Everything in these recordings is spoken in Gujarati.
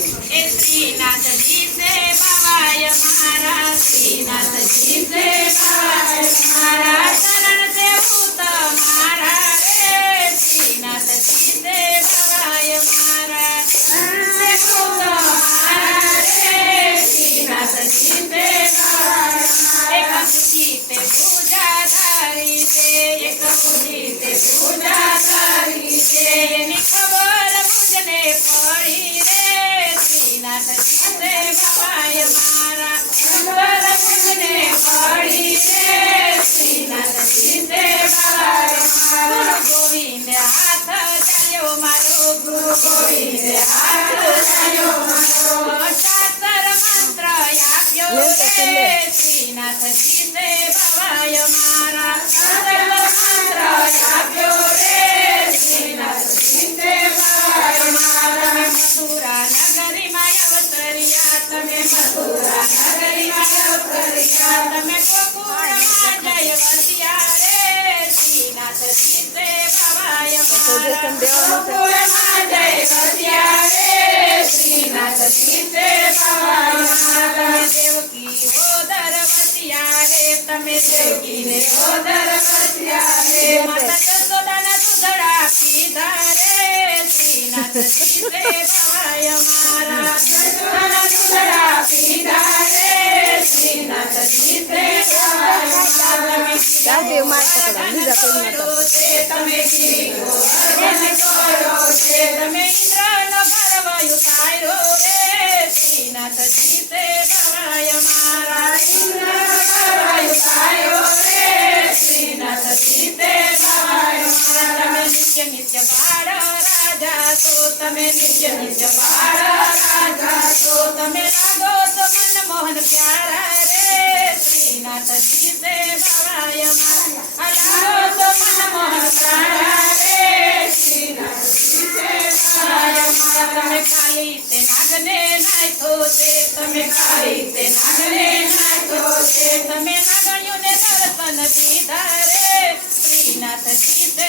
શ્રીનાથજી સે ભવાય મારા શ્રીનાથજી સે શ્રીનાથજી સે ભવાય મારો મંત્ર આપ્યો રે શ્રીનાથજી સે ભવાય મારા શાસ્ત્ર તમે મથુરા નગરીમાં અવતર્યા તમે ગોકુળમાં જય વસ્યા રે શ્રીનાથજી સે ભવાય મારા ગોકુળમાં જય વસ્યા રે શ્રીનાથજી સે ભવાય મારા તમે દેવકી ઓદર વસ્યા રે તમે દેવકી ને ઓદર વસ્યા રે માતા જસોદાના દૂધડા પીધા રે ભવાય મારા પકડો બીજા કોઈ મારા ઇન્દ્રનો ગર્વ નિત્ય નિત્ય બાળ રાજા, તો તમે નિત્ય નિત્ય બાળ રાજા, તો તમે લાગો તો મનમોહન પ્યારા રે. શ્રીનાથજી સે મારા તો મનમોહન પ્યારા રે. તમે ખાલી તે નાગને નાખો છે. તમે ખાલી તે નાગને નાખો છે. તમે મારા નાગણ્યોને દર્શન દીધા રે. શ્રીનાથજી સે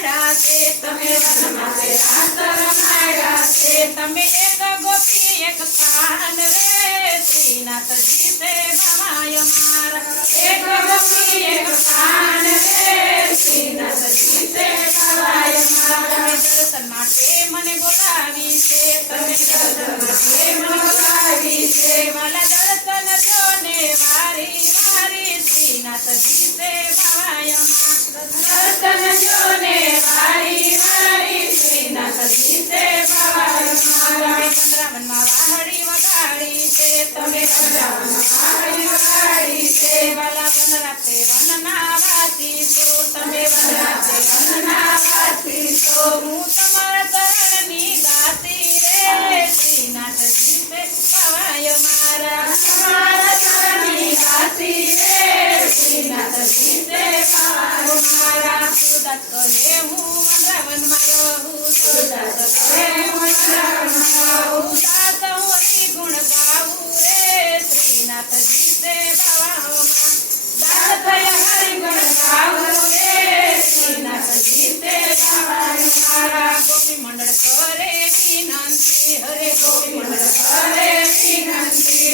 રમાડ્યા છે તમે વન રાત રમાડ્યા છે તમે એક ગોપી, એક કાન રે. શ્રીનાથજી સે ભવાય એક દર્શન માટે મને બોલાવી છે. તમે દર્શન તમે વનરાવનમાં વાહડી વગાડી છે, તમે વનરાવનમાં વાહડી છે. વાલા વનરાતે વાસી છો, તમે વનરાતે વનના વાસી છો. હું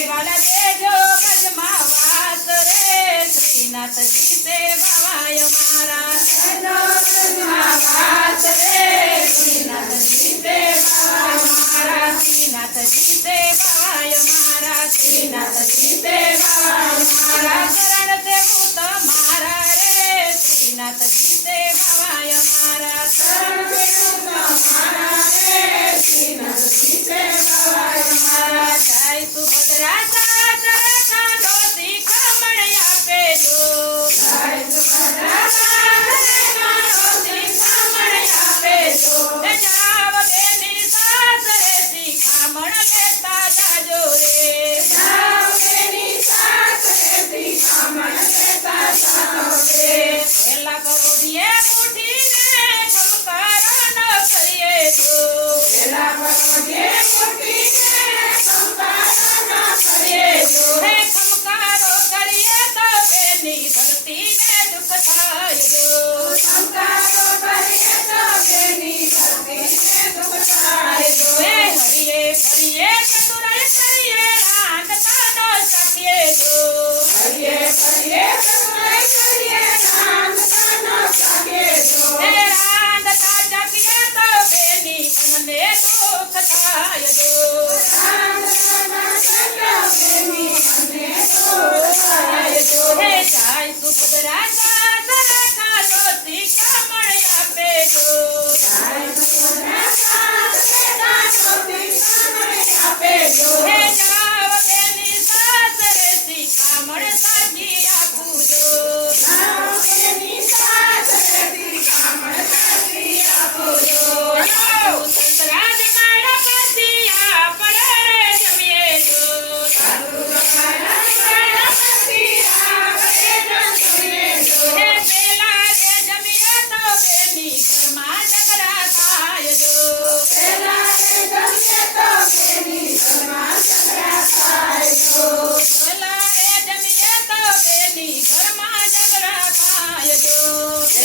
વાલા દેજો ગજમાં વાસ રે શ્રીનાથજી સેવાય મારા દેજો ગજમાં વાસ રે શ્રીનાથજી સેવાય મારા શ્રીનાથજી સેવાય મારા શ્રીનાથજી સેવાય મારા શરણ દેવું તમારા.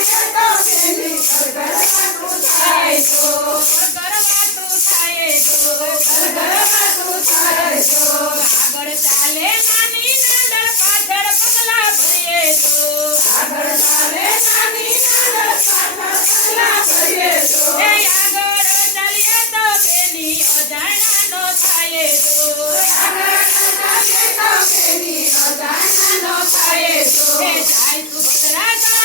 ફરીએ તો બેની ઘર